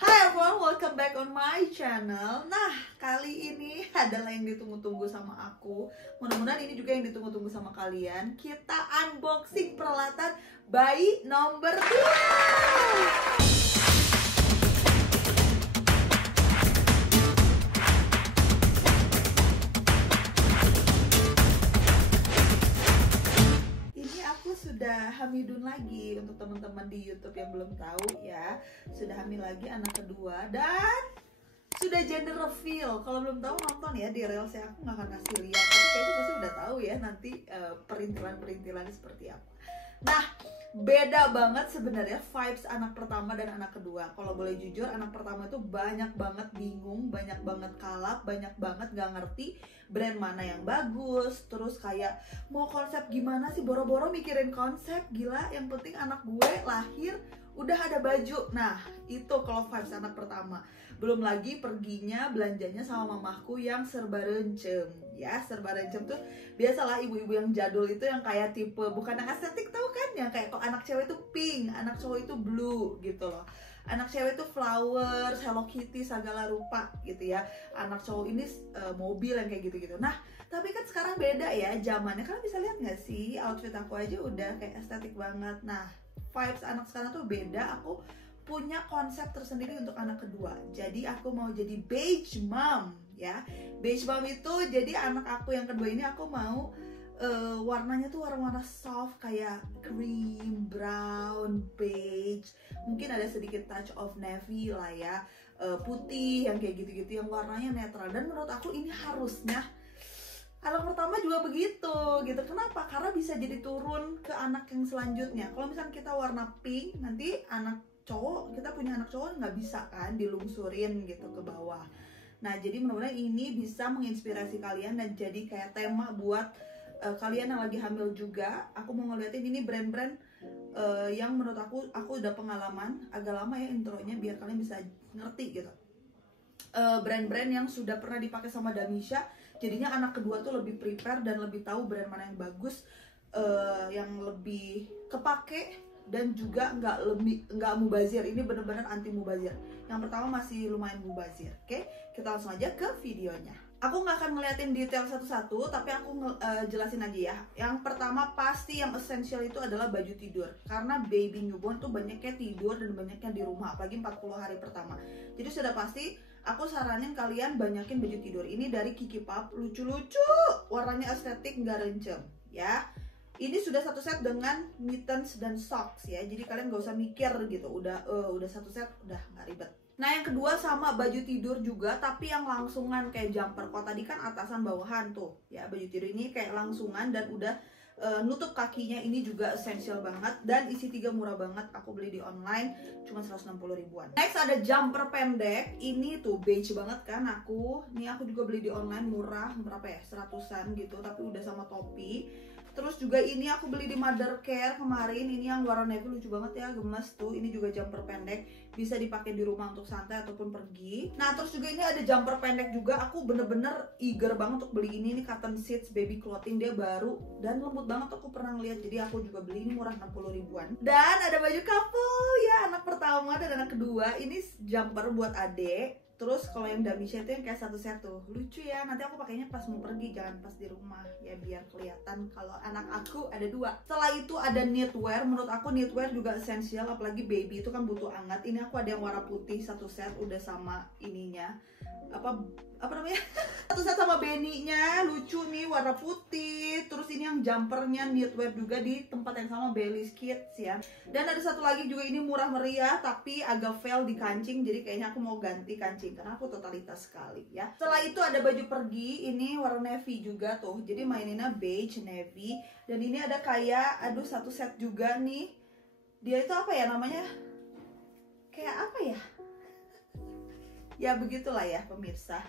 Hi everyone, welcome back on my channel. Nah, kali ini adalah yang ditunggu-tunggu sama aku. Mudah-mudahan ini juga yang ditunggu-tunggu sama kalian. Kita unboxing peralatan bayi nomor 2. Sudah hamidun lagi untuk teman-teman di YouTube yang belum tahu ya. Sudah hamil lagi anak kedua dan sudah gender reveal. Kalau belum tahu nonton ya di reels ya, aku nggak akan ngasih lihat. Tapi kayaknya pasti udah tahu ya nanti perintilan-perintilannya seperti apa. Nah, beda banget sebenarnya vibes anak pertama dan anak kedua. Kalau boleh jujur, anak pertama itu banyak banget bingung, banyak banget kalap, banyak banget gak ngerti brand mana yang bagus. Terus kayak mau konsep gimana sih, boro-boro mikirin konsep. Gila, yang penting anak gue lahir udah ada baju. Nah, itu kalau vibes anak pertama. Belum lagi perginya belanjanya sama mamahku yang serba rencem. Ya, serba rencem tuh biasalah ibu-ibu yang jadul itu yang kayak tipe bukan yang estetik, tahu kan, yang kayak kok anak cewek itu pink, anak cowok itu blue gitu loh. Anak cewek itu flowers, Hello Kitty, segala rupa gitu ya. Anak cowok ini mobil yang kayak gitu-gitu. Nah, tapi kan sekarang beda ya zamannya. Kalian bisa lihat nggak sih outfit aku aja udah kayak estetik banget. Nah, vibes anak sekarang tuh beda. Aku punya konsep tersendiri untuk anak kedua. Jadi aku mau jadi beige mom ya. Beige mom itu jadi anak aku yang kedua ini aku mau warnanya tuh warna-warna soft kayak cream, brown, beige. Mungkin ada sedikit touch of navy lah ya. Putih yang kayak gitu-gitu yang warnanya netral. Dan menurut aku ini harusnya anak pertama juga begitu gitu. Kenapa? Karena bisa jadi turun ke anak yang selanjutnya. Kalau misalnya kita warna pink, nanti anak cowok, kita punya anak cowok nggak bisa kan dilungsurin gitu ke bawah. Nah, jadi mudah-mudahan ini bisa menginspirasi kalian dan jadi kayak tema buat kalian yang lagi hamil juga. Aku mau ngeliatin ini brand-brand yang menurut aku udah pengalaman agak lama ya intronya biar kalian bisa ngerti gitu. Brand-brand yang sudah pernah dipakai sama Damisha, jadinya anak kedua tuh lebih prepare dan lebih tahu brand mana yang bagus, yang lebih kepake dan juga nggak mubazir. Ini bener-bener anti mubazir. Yang pertama masih lumayan mubazir. Oke, kita langsung aja ke videonya. Aku nggak akan ngeliatin detail satu-satu, tapi aku jelasin aja ya. Yang pertama pasti yang essential itu adalah baju tidur. Karena baby newborn tuh banyaknya tidur dan banyaknya di rumah, apalagi 40 hari pertama. Jadi sudah pasti aku saranin kalian banyakin baju tidur. Ini dari Kiki Pup, lucu-lucu, warnanya estetik, nggak rencem ya. Ini sudah satu set dengan mittens dan socks ya. Jadi kalian gak usah mikir gitu. Udah satu set, udah nggak ribet. Nah, yang kedua sama baju tidur juga, tapi yang langsungan kayak jumper. Kalau tadi kan atasan bawahan tuh ya. Baju tidur ini kayak langsungan dan udah nutup kakinya. Ini juga essential banget dan isi 3 murah banget. Aku beli di online cuma 160 ribuan. Next ada jumper pendek. Ini tuh beige banget kan aku. Ini aku juga beli di online murah, berapa ya, 100-an gitu, tapi udah sama topi. Terus juga ini aku beli di Mother Care kemarin. Ini yang warna navy, lucu banget ya, gemes tuh. Ini juga jumper pendek, bisa dipakai di rumah untuk santai ataupun pergi. Nah, terus juga ini ada jumper pendek juga. Aku bener-bener eager banget untuk beli ini. Ini Cotton Seeds baby clothing, dia baru dan lembut banget. Aku pernah ngeliat, jadi aku juga beli. Ini murah 60 ribuan. Dan ada baju couple ya, anak pertama dan anak kedua. Ini jumper buat adek. Terus kalau yang Damisha itu yang kayak satu set tuh, lucu ya. Nanti aku pakainya pas mau pergi, jangan pas di rumah ya, biar kelihatan kalau anak aku ada 2. Setelah itu ada knitwear. Menurut aku knitwear juga esensial, apalagi baby itu kan butuh hangat. Ini aku ada yang warna putih satu set, udah sama ininya apa namanya satu set sama beninya, lucu nih, warna putih. Terus ini yang jumpernya knitwear juga di tempat yang sama, Belly's Kids ya. Dan ada satu lagi juga, ini murah meriah tapi agak fail di kancing, jadi kayaknya aku mau ganti kancing karena aku totalitas sekali ya. Setelah itu ada baju pergi, ini warna navy juga tuh, jadi maininnya beige navy. Dan ini ada kayak satu set juga nih. Dia itu apa ya namanya, kayak apa ya, ya begitulah ya pemirsa.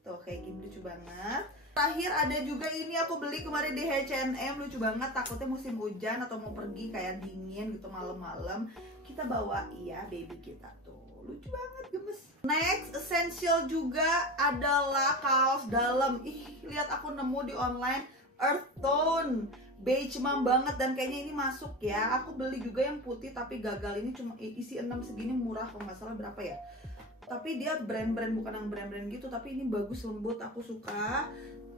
Tuh kayak gini, lucu banget. Terakhir ada juga ini aku beli kemarin di H&M, lucu banget. Takutnya musim hujan atau mau pergi kayak dingin gitu malam-malam, kita bawa ya baby kita tuh. Lucu banget, gemes. Next essential juga adalah kaos dalam. Ih, lihat aku nemu di online, earth tone, beige mom banget, dan kayaknya ini masuk ya. Aku beli juga yang putih tapi gagal. Ini cuma isi 6 segini, murah kalau nggak salah berapa ya, tapi dia brand-brand, bukan yang brand-brand gitu, tapi ini bagus, lembut, aku suka.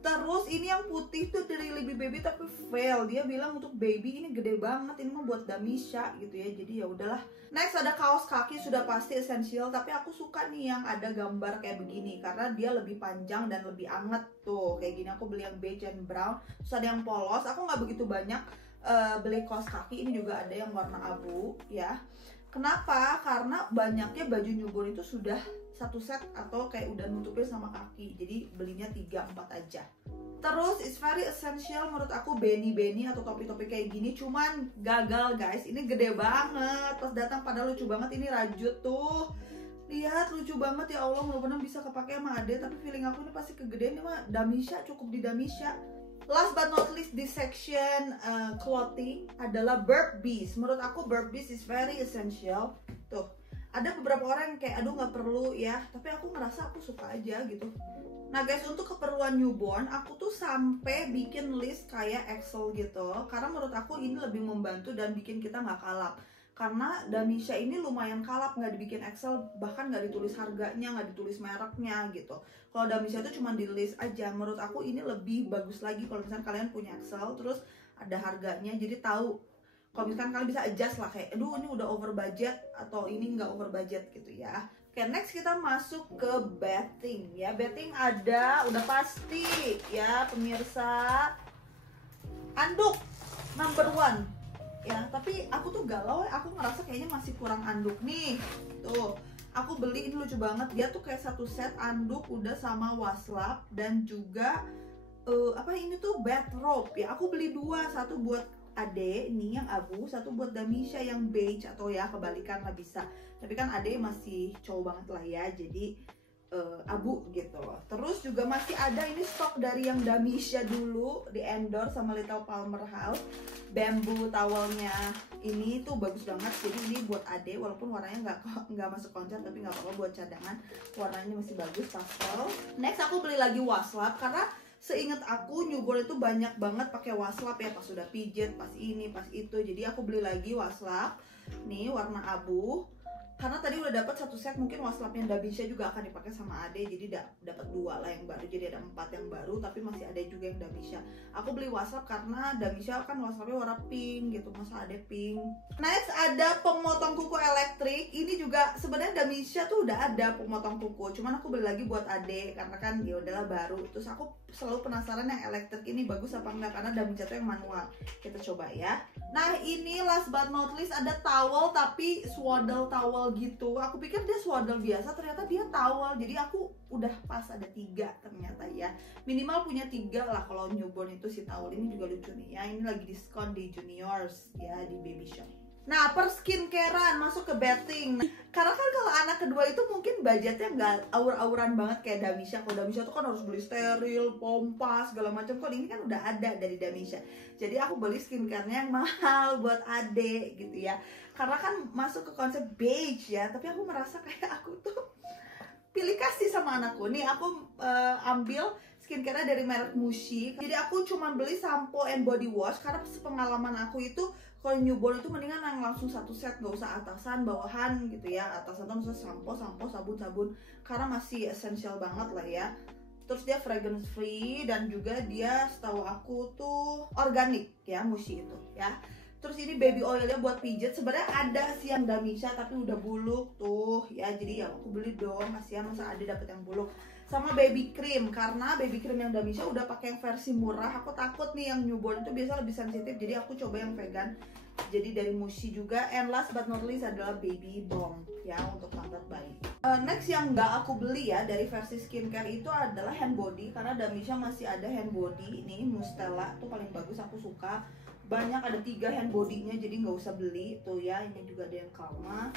Terus ini yang putih tuh dari Libby Baby tapi fail. Dia bilang untuk baby ini gede banget, ini mah buat Damisha gitu ya. Jadi ya udahlah. Next ada kaos kaki, sudah pasti essential, tapi aku suka nih yang ada gambar kayak begini karena dia lebih panjang dan lebih anget tuh. Kayak gini aku beli yang beige and brown. Terus ada yang polos. Aku nggak begitu banyak beli kaos kaki. Ini juga ada yang warna abu ya. Kenapa? Karena banyaknya baju newborn itu sudah satu set atau kayak udah nutupin sama kaki, jadi belinya 3-4 aja. Terus it's very essential menurut aku beanie atau topi-topi kayak gini, cuman gagal guys, ini gede banget. Pas datang padahal lucu banget, ini rajut tuh. Lihat lucu banget ya Allah, mudah-mudahan bisa kepake sama Ade, tapi feeling aku ini pasti kegedean. Ini mah Damisha, cukup di Damisha. Last but not least di section clothing adalah Burp Bees. Menurut aku Burp Bees is very essential. Tuh, ada beberapa orang yang kayak aduh nggak perlu ya, tapi aku ngerasa aku suka aja gitu. Nah guys, untuk keperluan newborn aku tuh sampai bikin list kayak Excel gitu, karena menurut aku ini lebih membantu dan bikin kita nggak kalap. Karena Damisha ini lumayan kalap, nggak dibikin Excel, bahkan nggak ditulis harganya, nggak ditulis mereknya gitu. Kalau Damisha itu cuma di list aja. Menurut aku ini lebih bagus lagi kalau misalnya kalian punya Excel terus ada harganya, jadi tahu. Kalau misalkan kalian bisa adjust lah kayak, aduh ini udah over budget atau ini nggak over budget gitu ya. Oke, next kita masuk ke bedding ya. Bedding ada, udah pasti ya pemirsa, anduk number one ya. Tapi aku tuh galau, aku ngerasa kayaknya masih kurang anduk nih. Tuh, aku beli ini lucu banget. Dia tuh kayak satu set anduk udah sama waslap dan juga apa ini tuh bathrobe ya. Aku beli dua, satu buat Ade ini yang abu, satu buat Damisha yang beige, atau ya kebalikan lah bisa. Tapi kan Ade masih cowok banget lah ya, jadi abu gitu. Terus juga masih ada ini stok dari yang Damisha dulu di endorse sama Little Palmer House. Bamboo towelnya ini tuh bagus banget. Jadi ini buat Ade, walaupun warnanya nggak masuk konser, tapi nggak apa-apa buat cadangan. Warnanya masih bagus, pastel. Next aku beli lagi waslap karena seingat aku newborn itu banyak banget pakai waslap ya, pas sudah pijet, pas ini, pas itu. Jadi aku beli lagi waslap nih warna abu. Karena tadi udah dapat satu set, mungkin waslapnya Damisha juga akan dipakai sama Ade, jadi dapat dua lah yang baru, jadi ada 4 yang baru, tapi masih ada juga yang Damisha. Aku beli waslap karena Damisha kan waslapnya warna pink gitu, masa Ade pink. Next ada pemotong kuku elektrik. Ini juga sebenarnya Damisha tuh udah ada pemotong kuku, cuman aku beli lagi buat Ade karena kan ya udahlah baru. Terus aku selalu penasaran yang elektrik ini bagus apa enggak, karena Damisha tuh yang manual. Kita coba ya. Nah ini last but not least ada towel, tapi swaddle towel gitu. Aku pikir dia swaddle biasa, ternyata dia towel. Jadi aku udah pas ada 3 ternyata ya. Minimal punya 3 lah kalau newborn itu si towel. Ini juga lucu nih ya. Ini lagi diskon di Juniors ya, di Baby Shop. Nah, per skincarean masuk ke bedding. Karena kan kalau anak kedua itu mungkin budgetnya nggak aur-auran banget kayak Damisha. Kalau Damisha tuh kan harus beli steril, pompa, segala macam. Kalau ini kan udah ada dari Damisha. Jadi aku beli skincarenya yang mahal buat Ade gitu ya. Karena kan masuk ke konsep beige ya. Tapi aku merasa kayak aku tuh pilih kasih sama anakku. Nih aku ambil skincare dari merek Mushi. Jadi aku cuma beli sampo and body wash karena pengalaman aku itu kalau newborn itu mendingan yang langsung satu set, gak usah atasan bawahan gitu ya. Atasan tuh maksudnya sampo, sabun karena masih essential banget lah ya. Terus dia fragrance free dan juga dia setahu aku tuh organik ya, Mushi itu ya. Terus ini baby oilnya buat pijet. Sebenarnya ada sih yang Damisha tapi udah buluk tuh ya. Jadi ya aku beli dong, kasihan masa ada dapet yang buluk. Sama baby cream, karena baby cream yang Damisha udah pakai yang versi murah. Aku takut nih yang newborn itu biasa lebih sensitif, jadi aku coba yang vegan. Jadi dari Mushi juga. And last but not least adalah baby balm ya untuk pantat bayi. Next yang nggak aku beli ya dari versi skincare itu adalah hand body, karena Damisha masih ada hand body. Ini Mustela tuh paling bagus, aku suka. Banyak, ada 3 hand body-nya, jadi nggak usah beli tuh ya. Ini juga ada yang Kalma.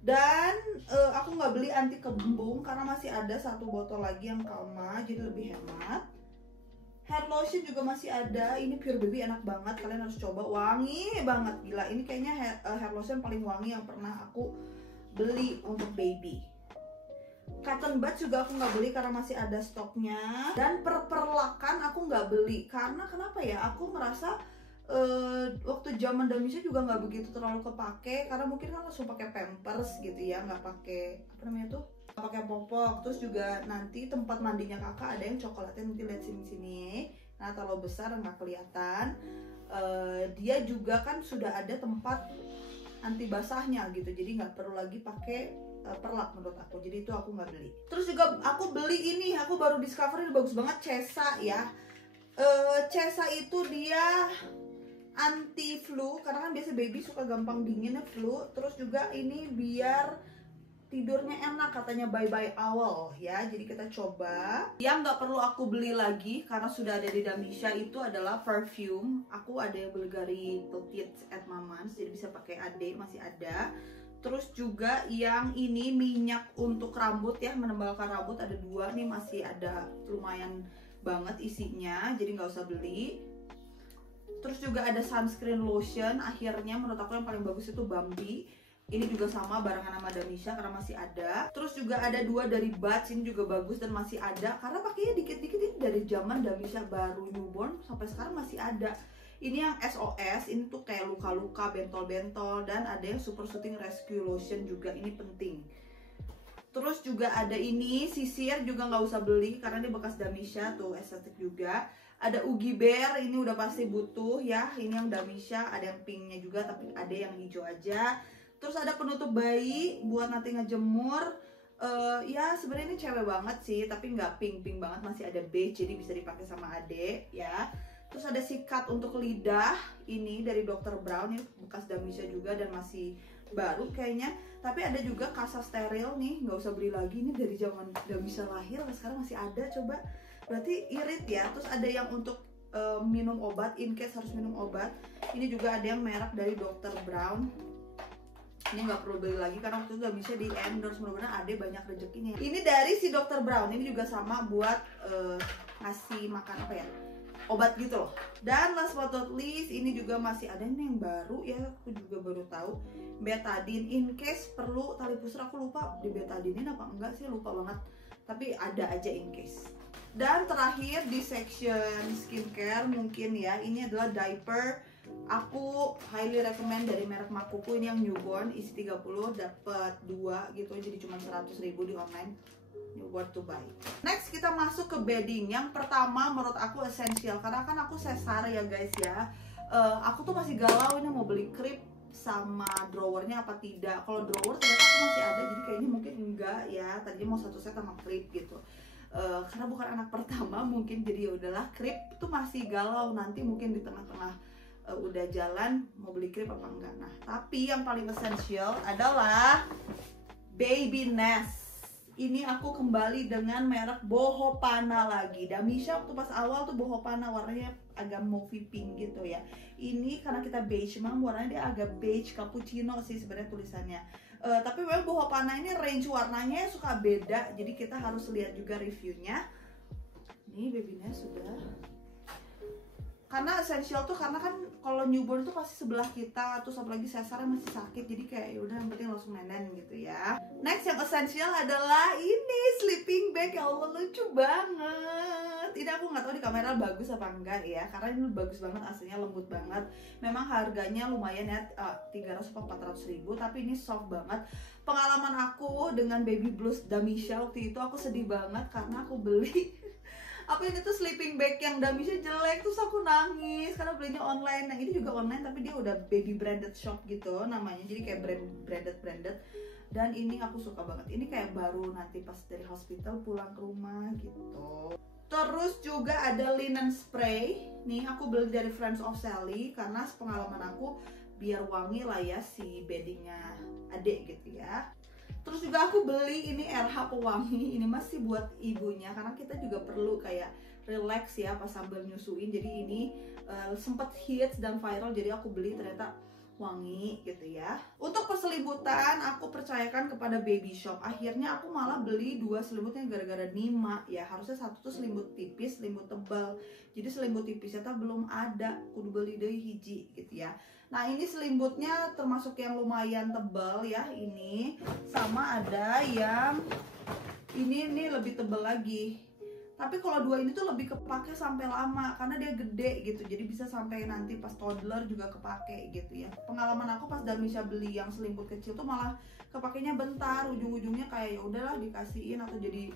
Dan aku nggak beli anti kembung karena masih ada 1 botol lagi yang Kalma, jadi lebih hemat. Hair lotion juga masih ada. Ini Pure Baby enak banget, kalian harus coba, wangi banget, gila. Ini kayaknya hair lotion paling wangi yang pernah aku beli untuk baby. Cotton buds juga aku nggak beli karena masih ada stoknya. Dan perlakan aku nggak beli karena kenapa ya? Aku merasa waktu zaman Damisha juga nggak begitu terlalu kepake karena mungkin kan langsung pakai Pampers gitu ya, nggak pakai apa namanya tuh, nggak pakai popok. Terus juga nanti tempat mandinya kakak ada yang coklatnya, nanti lihat sini-sini. Nah terlalu besar nggak kelihatan. Dia juga kan sudah ada tempat anti basahnya gitu, jadi nggak perlu lagi pakai perlak menurut aku. Jadi itu aku nggak beli. Terus juga aku beli ini, aku baru discover ini bagus banget, Cesa ya. Cesa itu dia anti flu, karena kan biasa baby suka gampang dinginnya flu. Terus juga ini biar tidurnya enak katanya, bye bye owl ya. Jadi kita coba. Yang nggak perlu aku beli lagi karena sudah ada di Damisha itu adalah perfume. Aku ada yang Bulgari Petite at Mamans, jadi bisa pakai ade, masih ada. Terus juga yang ini minyak untuk rambut ya, menebalkan rambut, ada 2 nih, masih ada lumayan banget isinya, jadi nggak usah beli. Terus juga ada sunscreen lotion. Akhirnya menurut aku yang paling bagus itu Bambi. Ini juga sama barengan sama Damisha karena masih ada. Terus juga ada 2 dari Butch, ini juga bagus dan masih ada karena pakainya dikit-dikit. Ini dari zaman Damisha baru newborn sampai sekarang masih ada. Ini yang SOS, ini tuh kayak luka-luka, bentol-bentol, dan ada yang super soothing rescue lotion juga, ini penting. Terus juga ada ini sisir, juga nggak usah beli karena ini bekas Damisha tuh, estetik juga. Ada Oogie Bear, ini udah pasti butuh ya. Ini yang Damisha, ada yang pinknya juga tapi ada yang hijau aja. Terus ada penutup bayi buat nanti ngejemur. Ya sebenarnya ini cewek banget sih, tapi nggak pink banget, masih ada beige, jadi bisa dipakai sama adek ya. Terus ada sikat untuk lidah, ini dari Dr. Brown, ini bekas Damisha juga dan masih baru kayaknya. Tapi ada juga kasa steril nih, nggak usah beli lagi, ini dari zaman Damisha lahir sekarang masih ada, coba. Berarti irit ya. Terus ada yang untuk minum obat, in case harus minum obat. Ini juga ada yang merek dari Dr. Brown. Ini nggak perlu beli lagi karena waktu itu udah bisa di endorse, mudah-mudahan ada banyak rezekinya. Ini dari si Dr. Brown, ini juga sama buat ngasih makan apa ya, obat gitu loh. Dan last but not least, ini juga masih ada ini yang baru ya, aku juga baru tahu, betadine. In case perlu tali pusar, aku lupa di betadine apa enggak sih, lupa banget. Tapi ada aja in case. Dan terakhir di section skincare mungkin ya, ini adalah diaper. Aku highly recommend dari merek Makuku, ini yang newborn, isi 30, dapat 2 gitu, jadi cuma 100.000 di online. Worth to buy. Next kita masuk ke bedding. Yang pertama menurut aku essential karena kan aku sesar ya guys ya. Aku tuh masih galau ini mau beli crib sama drawernya apa tidak. Kalau drawer ternyata aku masih ada, jadi kayaknya mungkin enggak ya. Tadinya mau satu set sama crib gitu. Karena bukan anak pertama mungkin, jadi ya udahlah, crib tuh masih galau, nanti mungkin di tengah-tengah udah jalan mau beli crib apa enggak. Nah tapi yang paling essential adalah baby nest. Ini aku kembali dengan merek Boho Pana lagi. Damisha waktu pas awal tuh Boho Pana warnanya agak mauve pink gitu ya. Ini karena kita beige, memang warnanya dia agak beige cappuccino sih sebenarnya tulisannya. Tapi memang Boho Pana ini range warnanya suka beda, jadi kita harus lihat juga reviewnya. Nih babynya sudah. Karena essential tuh karena kan kalau newborn tuh pasti sebelah kita, terus apalagi sesarnya masih sakit, jadi kayak yaudah yang penting langsung nenen gitu ya. Next yang essential adalah ini sleeping bag. Ya Allah lucu banget. Ini aku nggak tahu di kamera bagus apa enggak ya, karena ini bagus banget, aslinya lembut banget. Memang harganya lumayan ya, 300-400 ribu, tapi ini soft banget. Pengalaman aku dengan baby blues Damisha waktu itu, aku sedih banget karena aku beli apa ini tuh sleeping bag yang Damisha jelek, terus aku nangis karena belinya online. Nah ini juga online tapi dia udah baby branded shop gitu namanya, jadi kayak branded. Dan ini aku suka banget, ini kayak baru nanti pas dari hospital pulang ke rumah gitu. Terus juga ada linen spray, nih aku beli dari Friends of Sally karena pengalaman aku biar wangi lah ya si beddingnya adek gitu ya. Terus juga aku beli ini RH pewangi, ini masih buat ibunya karena kita juga perlu kayak relax ya pas sambil nyusuin. Jadi ini sempet hits dan viral, jadi aku beli, ternyata wangi gitu ya. Untuk perselimutan aku percayakan kepada baby shop. Akhirnya aku malah beli 2 selimutnya gara-gara Nima ya. Harusnya satu tuh selimut tipis, selimut tebal. Jadi selimut tipisnya tuh belum ada, kudu beli deui hiji gitu ya. Nah ini selimutnya termasuk yang lumayan tebal ya ini. Sama ada yang ini lebih tebal lagi. Tapi kalau dua ini tuh lebih kepake sampai lama karena dia gede gitu. Jadi bisa sampai nanti pas toddler juga kepake gitu ya. Pengalaman aku pas Damisha beli yang selimut kecil tuh malah kepakainya bentar, ujung-ujungnya kayak ya udahlah dikasihin atau jadi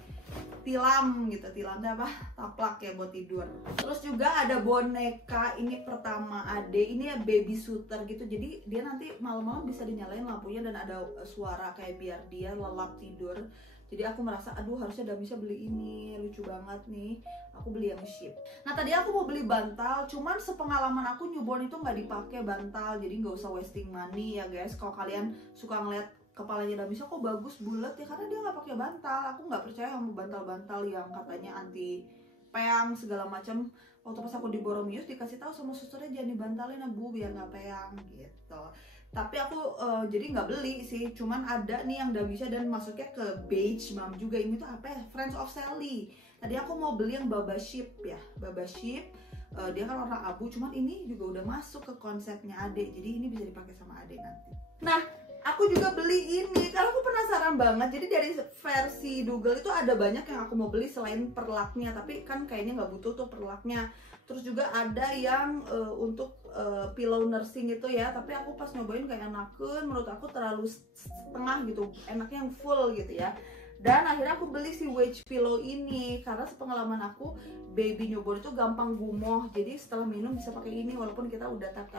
tilam gitu. Tilamnya apa? Taplak ya buat tidur. Terus juga ada boneka, ini pertama Ade, ini ya baby shooter gitu. Jadi dia nanti malam-malam bisa dinyalain lampunya dan ada suara kayak biar dia lelap tidur. Jadi aku merasa aduh harusnya Damisha beli ini, lucu banget nih. Aku beli yang ship. Nah tadi aku mau beli bantal, cuman sepengalaman aku newborn itu nggak dipakai bantal, jadi nggak usah wasting money ya guys. Kalau kalian suka ngeliat kepalanya Damisha kok bagus bulat ya karena dia nggak pakai bantal. Aku nggak percaya sama bantal-bantal yang katanya anti peang segala macam. Waktu pas aku di Boromius dikasih tahu sama susternya jangan dibantalin ya bu biar nggak peang gitu. Tapi aku jadi nggak beli sih, cuman ada nih yang Damisha dan masuknya ke beige mom juga. Ini tuh apa ya? Friends of Sally. Tadi aku mau beli yang Baba Sheep ya, Baba Sheep. Dia kan warna abu, cuman ini juga udah masuk ke konsepnya Ade, jadi ini bisa dipakai sama Ade nanti. Nah, aku juga beli ini karena aku penasaran banget. Jadi dari versi Dougal itu ada banyak yang aku mau beli selain perlaknya, tapi kan kayaknya nggak butuh tuh perlaknya. Terus juga ada yang untuk pillow nursing itu ya, tapi aku pas nyobain kayak enakeun, menurut aku terlalu setengah gitu, enaknya yang full gitu ya. Dan akhirnya aku beli si wedge pillow ini karena sepengalaman aku baby newborn itu gampang gumoh, jadi setelah minum bisa pakai ini walaupun kita udah tap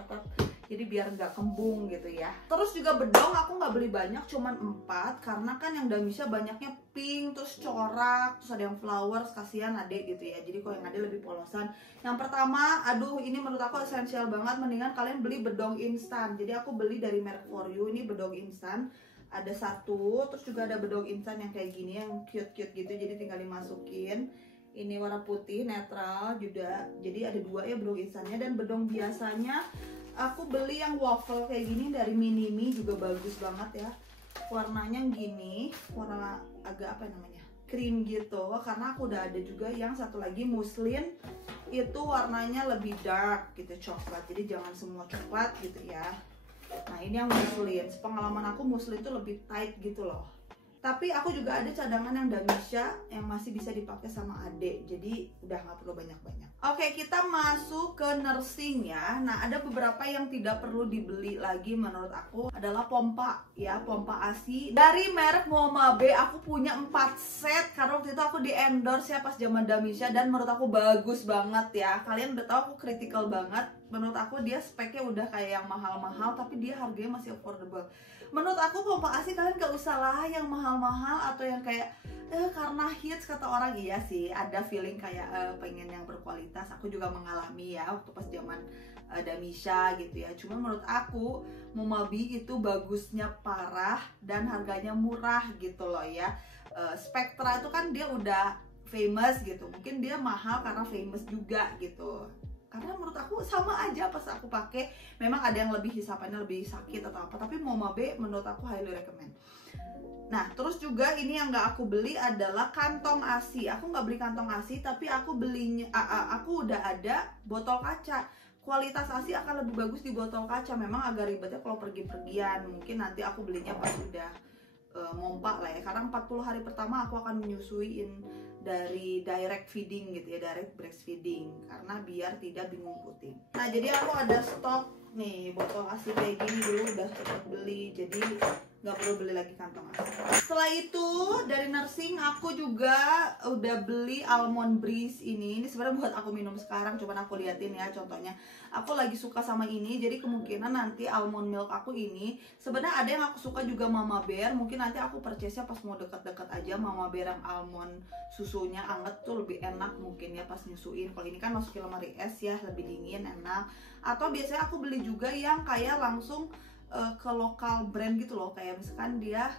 jadi biar nggak kembung gitu ya. Terus juga bedong aku nggak beli banyak, cuman 4 karena kan yang Damisha banyaknya pink, terus corak, terus ada yang flowers, kasihan Ade gitu ya. Jadi kalau yang Ade lebih polosan. Yang pertama, aduh ini menurut aku esensial banget, mendingan kalian beli bedong instan. Jadi aku beli dari merek For You, ini bedong instan. Ada 1, terus juga ada bedong instan yang kayak gini, yang cute-cute gitu, jadi tinggal dimasukin. Ini warna putih netral juga, jadi ada 2 ya bedong instannya. Dan bedong biasanya aku beli yang waffle kayak gini dari Minimi, juga bagus banget ya. Warnanya gini, warna agak apa namanya, cream gitu. Karena aku udah ada juga yang satu lagi muslin, itu warnanya lebih dark gitu, coklat. Jadi jangan semua coklat gitu ya. Nah ini yang muslin, pengalaman aku muslin itu lebih tight gitu loh. Tapi aku juga ada cadangan yang Damisha yang masih bisa dipakai sama Ade, jadi udah nggak perlu banyak-banyak. Oke, kita masuk ke nursing ya. Nah ada beberapa yang tidak perlu dibeli lagi menurut aku, adalah pompa ya, pompa ASI dari merek Momabe. Aku punya 4 set karena waktu itu aku di endorse ya pas zaman Damisha, dan menurut aku bagus banget ya. Kalian udah tahu aku critical banget, menurut aku dia speknya udah kayak yang mahal-mahal tapi dia harganya masih affordable. Menurut aku pompa ASI kalian gak usah lah yang mahal-mahal atau yang kayak karena hits kata orang. Iya sih, ada feeling kayak pengen yang berkualitas. Aku juga mengalami ya waktu pas zaman Damisha gitu ya. Cuma menurut aku Momabe itu bagusnya parah dan harganya murah gitu loh ya. Spectra itu kan dia udah famous gitu, mungkin dia mahal karena famous juga gitu. Karena menurut aku sama aja pas aku pakai, memang ada yang lebih hisapannya lebih sakit atau apa, tapi Momabe menurut aku highly recommend. Nah terus juga ini yang nggak aku beli adalah kantong ASI. Aku nggak beli kantong ASI, tapi aku belinya aku udah ada botol kaca. Kualitas ASI akan lebih bagus di botol kaca. Memang agak ribetnya kalau pergi-pergian, mungkin nanti aku belinya pas udah ngompak lah ya, karena 40 hari pertama aku akan menyusuin dari direct feeding gitu ya, direct breastfeeding, karena biar tidak bingung puting. Nah jadi aku ada stok nih botol ASI kayak gini, dulu udah cepet beli, jadi nggak perlu beli lagi kantong ASI. Setelah itu dari nursing aku juga udah beli almond breeze ini. Ini sebenarnya buat aku minum sekarang, cuman aku liatin ya contohnya. Aku lagi suka sama ini, jadi kemungkinan nanti almond milk aku ini, sebenarnya ada yang aku suka juga Mama Bear. Mungkin nanti aku purchase-nya pas mau deket-deket aja. Mama Bear yang almond susunya anget tuh lebih enak mungkin ya pas nyusuin. Kalau ini kan masukin lemari es ya, lebih dingin, enak. Atau biasanya aku beli juga yang kayak langsung ke lokal brand gitu loh, kayak misalkan dia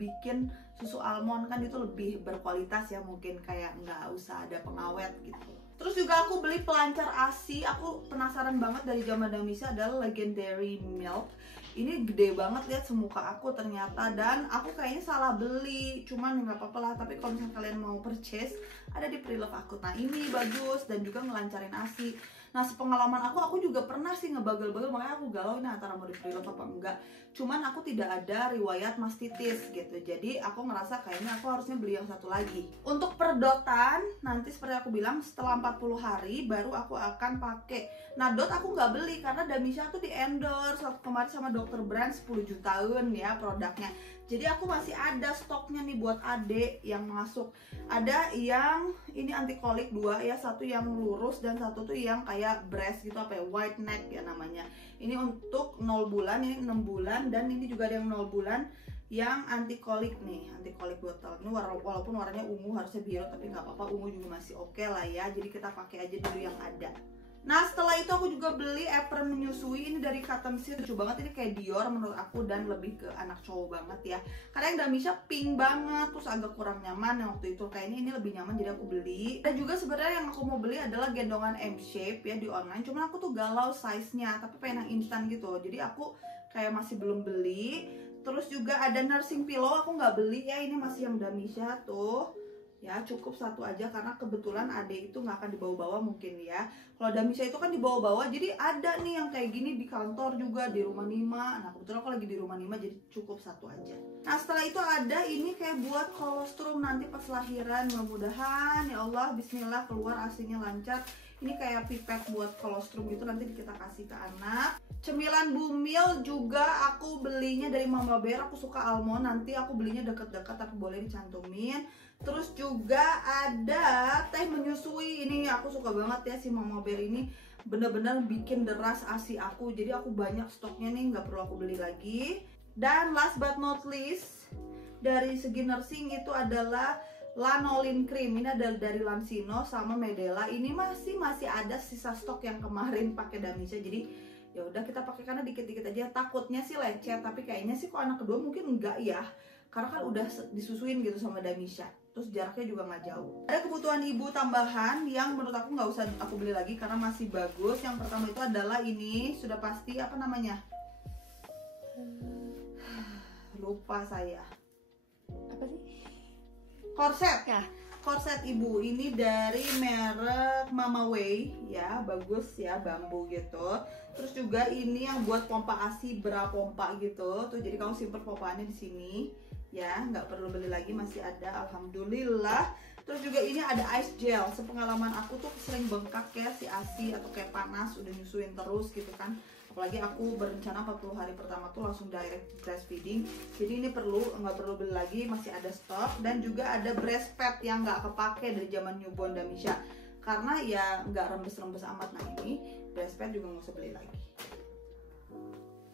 bikin susu almond kan itu lebih berkualitas ya, mungkin kayak nggak usah ada pengawet gitu. Terus juga aku beli pelancar ASI. Aku penasaran banget dari zaman Damisha adalah Legendary Milk. Ini gede banget, lihat semuka aku ternyata, dan aku kayaknya salah beli, cuman nggak apa-apa lah. Tapi kalau misalnya kalian mau purchase, ada di pre-love aku. Nah ini bagus dan juga ngelancarin ASI. Nah sepengalaman aku juga pernah sih ngebagel-bagel, makanya aku galau ini antara mau di pre-love apa enggak. cuman aku tidak ada riwayat mastitis gitu. Jadi aku ngerasa kayaknya aku harusnya beli yang satu lagi. Untuk perdotan nanti seperti aku bilang setelah 40 hari baru aku akan pakai. Nah dot aku nggak beli karena Damisha tuh di endorse waktu kemarin sama Dr. Brand 10 jutaan ya produknya. Jadi aku masih ada stoknya nih buat adek yang masuk. Ada yang ini anti kolik 2 ya, satu yang lurus dan satu tuh yang kayak breast gitu, apa ya, white neck ya namanya. Ini untuk 0 bulan, ini 6 bulan, dan ini juga ada yang 0 bulan yang anti kolik nih, anti kolik botol. Ini walaupun warnanya ungu, harusnya biru tapi nggak apa-apa, ungu juga masih oke lah ya. Jadi kita pakai aja dulu yang ada. Nah setelah itu aku juga beli apron menyusui, ini dari Cotton Seed, lucu banget, ini kayak Dior menurut aku dan lebih ke anak cowok banget ya. Karena yang Damisha pink banget, terus agak kurang nyaman yang waktu itu, kayaknya ini lebih nyaman jadi aku beli. Dan juga sebenarnya yang aku mau beli adalah gendongan M-shape ya di online, cuman aku tuh galau size-nya, tapi pengen yang instan gitu, jadi aku kayak masih belum beli. Terus juga ada nursing pillow, aku nggak beli ya, ini masih yang Damisha tuh. Ya cukup satu aja karena kebetulan adek itu nggak akan dibawa-bawa mungkin ya. Kalau Damisha itu kan dibawa-bawa, jadi ada nih yang kayak gini di kantor juga, di rumah Nima. Nah kebetulan aku lagi di rumah Nima jadi cukup satu aja. Nah setelah itu ada ini kayak buat kolostrum nanti pas lahiran, mudah-mudahan ya Allah bismillah keluar aslinya lancar. Ini kayak pipet buat kolostrum gitu, nanti kita kasih ke anak. Cemilan Bumil juga aku belinya dari Mama Bear, aku suka almond, nanti aku belinya deket-deket tapi boleh dicantumin. Terus juga ada teh menyusui, ini aku suka banget ya si Mama Bear ini, bener-bener bikin deras ASI aku, jadi aku banyak stoknya nih, nggak perlu aku beli lagi. Dan last but not least dari segi nursing itu adalah lanolin cream, ini ada dari Lansino sama Medela, ini masih ada sisa stok yang kemarin pakai Damisha, jadi ya udah kita pakai karena dikit-dikit aja, takutnya sih lecet, tapi kayaknya sih kok anak kedua mungkin enggak ya, karena kan udah disusuin gitu sama Damisha, terus jaraknya juga nggak jauh. Ada kebutuhan ibu tambahan yang menurut aku nggak usah aku beli lagi karena masih bagus. Yang pertama itu adalah ini, sudah pasti apa namanya, lupa saya, apa sih? Korset Ya. Korset ibu, ini dari merek Mama Way ya, bagus ya, bambu gitu. Terus juga ini yang buat pompa ASI, bra pompa gitu tuh, jadi kamu simpen pompaannya di sini ya, nggak perlu beli lagi, masih ada alhamdulillah. Terus juga ini ada ice gel, sepengalaman aku tuh sering bengkak ya si ASI atau kayak panas udah nyusuin terus gitu kan, apalagi aku berencana 40 hari pertama tuh langsung direct breastfeeding, jadi ini nggak perlu beli lagi, masih ada stok. Dan juga ada breast pad yang nggak kepake dari zaman newborn Damisha karena ya nggak rembes-rembes amat. Nah ini breast pad juga nggak usah beli lagi.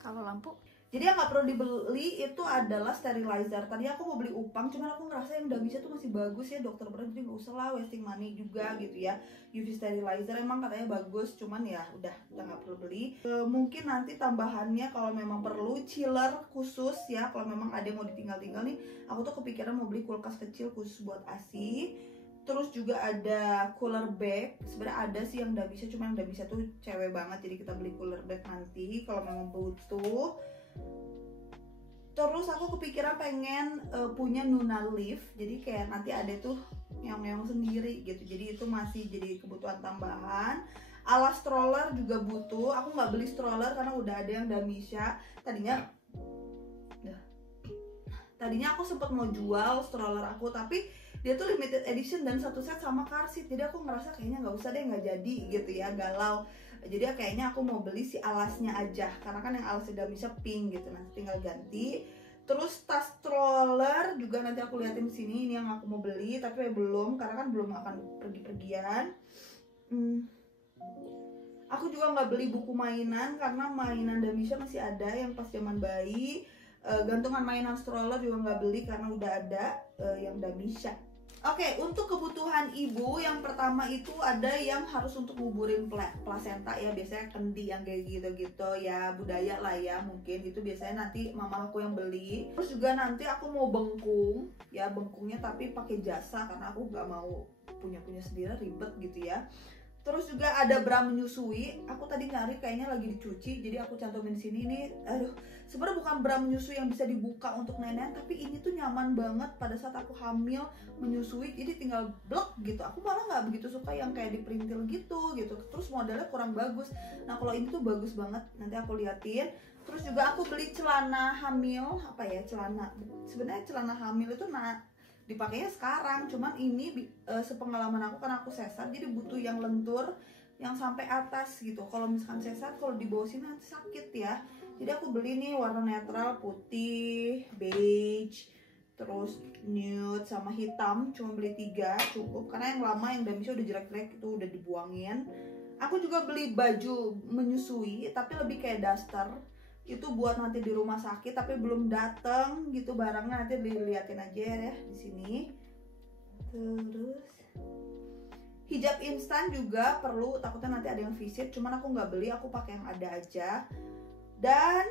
Kalau lampu? Jadi yang nggak perlu dibeli itu adalah sterilizer. Tadi aku mau beli Upang, cuman aku ngerasa yang Damisha tuh masih bagus ya, Dr. Brand, jadi nggak usah lah wasting money juga gitu ya. UV sterilizer emang katanya bagus, cuman ya udah kita nggak perlu beli. Mungkin nanti tambahannya kalau memang perlu chiller khusus ya, kalau memang ada yang mau ditinggal-tinggal nih. Aku tuh kepikiran mau beli kulkas kecil khusus buat ASI. Terus juga ada cooler bag, sebenarnya ada sih yang Damisha, cuma yang Damisha tuh cewek banget, jadi kita beli cooler bag nanti kalau memang butuh. Terus aku kepikiran pengen punya Nuna Leaf, jadi kayak nanti ada tuh yang sendiri gitu, jadi itu masih jadi kebutuhan tambahan. Alas stroller juga butuh, aku nggak beli stroller karena udah ada yang Damisha. Tadinya aku sempat mau jual stroller aku, tapi dia tuh limited edition dan satu set sama car seat, jadi aku ngerasa kayaknya nggak usah deh, nggak jadi gitu ya, galau. Jadi kayaknya aku mau beli si alasnya aja, karena kan yang alasnya Damisha pink gitu, nanti tinggal ganti. Terus tas stroller juga nanti aku liatin sini, ini yang aku mau beli tapi belum, karena kan belum akan pergi-pergian. Aku juga nggak beli buku mainan karena mainan Damisha masih ada yang pas zaman bayi. Gantungan mainan stroller juga nggak beli karena udah ada yang Damisha. Oke, untuk kebutuhan ibu yang pertama itu ada yang harus untuk nguburin plasenta ya, biasanya kendi yang kayak gitu-gitu ya, budaya lah ya, mungkin itu biasanya nanti mama aku yang beli. Terus juga nanti aku mau bengkung ya, bengkungnya tapi pakai jasa karena aku nggak mau punya sendiri, ribet gitu ya. Terus juga ada bra menyusui, aku tadi nyari kayaknya lagi dicuci, jadi aku cantumin sini. Ini aduh, sebenarnya bukan bra menyusui yang bisa dibuka untuk nenek, tapi ini tuh nyaman banget pada saat aku hamil menyusui, jadi tinggal blok gitu. Aku malah nggak begitu suka yang kayak diperintil gitu, terus modelnya kurang bagus. Nah kalau ini tuh bagus banget, nanti aku liatin. Terus juga aku beli celana hamil, apa ya, sebenarnya celana hamil itu dipakainya sekarang, cuman ini sepengalaman aku karena aku sesar jadi butuh yang lentur, yang sampai atas gitu. Kalau misalkan sesar, kalau di bawah sini nanti sakit ya. Jadi aku beli nih warna netral, putih, beige, terus nude sama hitam. Cuma beli 3 cukup, karena yang lama yang Damisha udah jelek-jelek itu udah dibuangin. Aku juga beli baju menyusui tapi lebih kayak daster, itu buat nanti di rumah sakit, tapi belum dateng gitu barangnya, nanti diliatin aja ya di sini. Terus hijab instan juga perlu, takutnya nanti ada yang visit, cuman aku nggak beli, aku pakai yang ada aja. Dan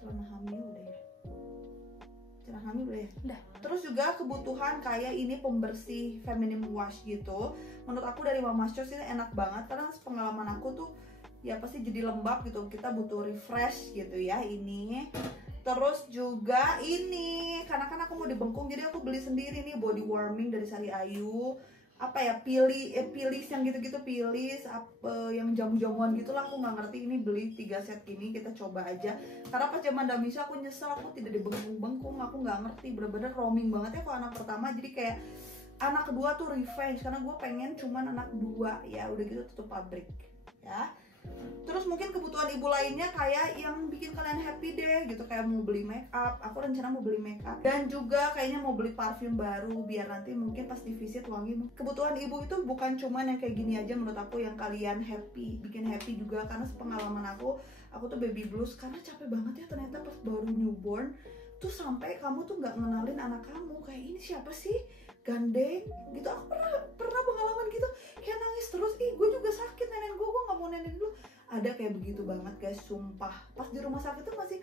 celana hamil udah ya, celana hamil udah ya, Udah. Terus juga kebutuhan kayak ini pembersih feminine wash gitu. Menurut aku dari Mama Choice ini enak banget, karena pengalaman aku tuh ya pasti jadi lembab gitu, kita butuh refresh gitu ya ini. Terus juga ini, karena kan aku mau dibengkung, jadi aku beli sendiri nih body warming dari Sari Ayu. Apa ya, pilis yang gitu-gitu, pilis yang jamu-jamuan gitulah, aku nggak ngerti. Ini beli 3 set ini, kita coba aja. Karena pas zaman Damisha aku nyesel, aku tidak dibengkung-bengkung, aku nggak ngerti, bener-bener roaming banget ya kalau anak pertama. Jadi kayak anak kedua tuh revenge, karena gue pengen cuman anak 2 ya, udah gitu tutup pabrik ya. Terus mungkin kebutuhan ibu lainnya kayak yang bikin kalian happy deh gitu, kayak mau beli make up. Aku rencana mau beli make up, dan juga kayaknya mau beli parfum baru biar nanti mungkin pas di visit wangi. Kebutuhan ibu itu bukan cuman yang kayak gini aja menurut aku, yang kalian happy, bikin happy juga. Karena sepengalaman aku tuh baby blues karena capek banget ya ternyata pas baru newborn tuh, sampai kamu tuh nggak ngenalin anak kamu, kayak ini siapa sih, gandeng gitu. Aku pernah pengalaman gitu, kayak nangis terus, gue juga sakit, nenek gue nggak mau nenek dulu. Ada kayak begitu banget guys, sumpah. Pas di rumah sakit tuh masih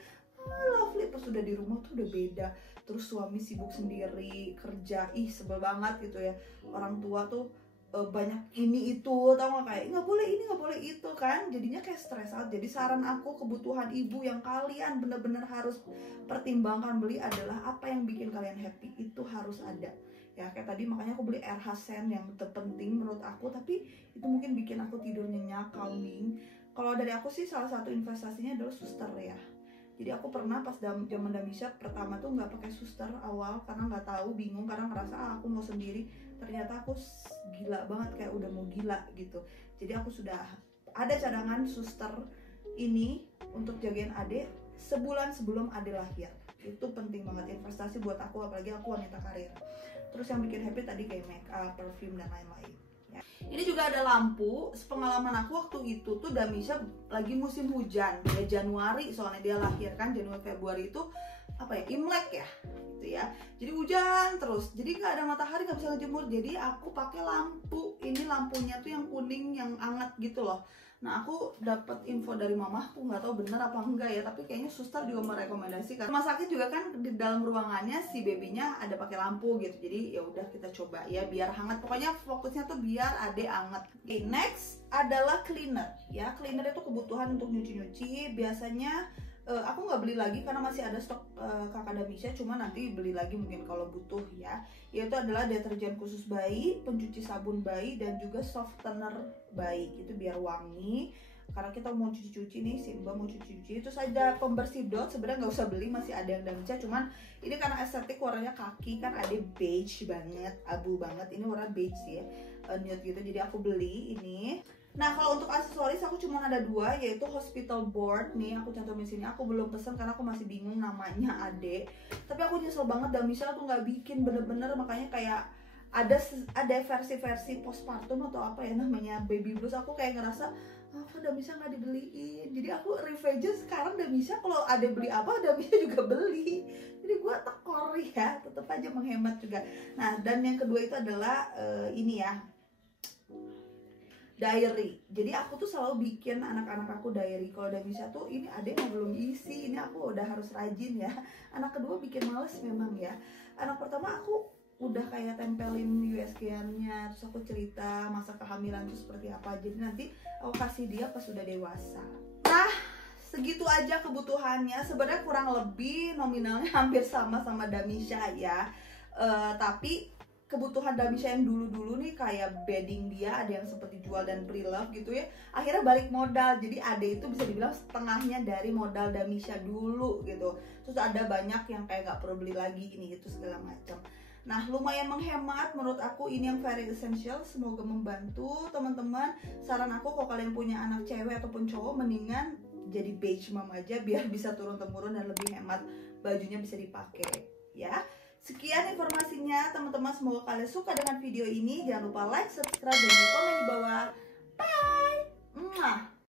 lovely, pas udah di rumah tuh udah beda. Terus suami sibuk sendiri kerja, sebel banget gitu ya. Orang tua tuh banyak ini itu, tau gak, kayak nggak boleh ini nggak boleh itu kan, jadinya kayak stress out. Jadi saran aku, kebutuhan ibu yang kalian bener-bener harus pertimbangkan beli adalah apa yang bikin kalian happy, itu harus ada ya. Kayak tadi makanya aku beli RH Sen yang terpenting menurut aku, tapi itu mungkin bikin aku tidur nyenyak, calming. Kalau dari aku sih salah satu investasinya adalah suster ya. Jadi aku pernah pas zaman Damisha pertama tuh nggak pakai suster awal, karena nggak tahu, bingung, karena ngerasa aku mau sendiri. Ternyata aku gila banget, kayak udah mau gila gitu. Jadi aku sudah ada cadangan suster ini untuk jagain adik sebulan sebelum adik lahir. Itu penting banget, investasi buat aku, apalagi aku wanita karir. Terus yang bikin happy tadi kayak make up, perfume, dan lain-lain ya. Ini juga ada lampu. Sepengalaman aku waktu itu tuh Damisha lagi musim hujan ya, Januari soalnya dia lahir kan, Januari Februari itu apa ya, Imlek ya gitu ya. Jadi hujan terus, jadi nggak ada matahari, nggak bisa ngejemur. Jadi aku pakai lampu. Ini lampunya tuh yang kuning, yang hangat gitu loh. Nah aku dapat info dari mama, aku nggak tahu benar apa enggak ya, tapi kayaknya suster juga merekomendasikan. Rumah sakit juga kan di dalam ruangannya si babynya ada pakai lampu gitu. Jadi ya udah kita coba ya, biar hangat. Pokoknya fokusnya tuh biar adek hangat. Okay, next adalah cleaner ya. Cleaner itu kebutuhan untuk nyuci-nyuci. Biasanya aku nggak beli lagi karena masih ada stok kakak Damisha, cuma nanti beli lagi mungkin kalau butuh ya. Yaitu adalah deterjen khusus bayi, pencuci sabun bayi, dan juga softener bayi, itu biar wangi. Karena kita mau cuci-cuci nih, Simba mau cuci-cuci. Terus ada pembersih dot, sebenarnya nggak usah beli, masih ada yang Damisha, cuman ini karena estetik warnanya kaki kan, ada beige banget, abu banget. Ini warna beige sih ya, nude gitu, jadi aku beli ini. Nah kalau untuk aksesoris aku cuma ada 2, yaitu hospital board nih, aku cantumin sini. Aku belum pesen karena aku masih bingung namanya adek. Tapi aku nyesel banget Damisha tuh nggak bikin bener-bener, makanya kayak ada versi-versi postpartum atau apa ya namanya, baby blues. Aku kayak ngerasa kok Damisha nggak dibeliin. Jadi aku revenge sekarang, Damisha kalau ada beli apa Damisha juga beli. Jadi gue tekor ya, tetap aja menghemat juga. Nah dan yang kedua itu adalah ini ya, diary. Jadi aku tuh selalu bikin anak-anak aku diary. Kalau Damisha tuh ini ada yang belum isi, ini aku udah harus rajin ya. Anak kedua bikin males memang ya. Anak pertama aku udah kayak tempelin USG-nya, terus aku cerita masa kehamilan tuh seperti apa. Jadi nanti aku kasih dia pas sudah dewasa. Nah segitu aja kebutuhannya. Sebenarnya kurang lebih nominalnya hampir sama Damisha ya. Tapi kebutuhan Damisha yang dulu-dulu nih, kayak bedding dia ada yang seperti jual dan pre-love gitu ya, akhirnya balik modal. Jadi Ade itu bisa dibilang setengahnya dari modal Damisha dulu gitu. Terus ada banyak yang kayak gak perlu beli lagi ini itu segala macam. Nah, lumayan menghemat menurut aku, ini yang very essential. Semoga membantu teman-teman. Saran aku kalau kalian punya anak cewek ataupun cowok, mendingan jadi beige mom aja biar bisa turun temurun dan lebih hemat, bajunya bisa dipakai ya. Sekian informasinya teman-teman, semoga kalian suka dengan video ini. Jangan lupa like, subscribe, dan komen di bawah.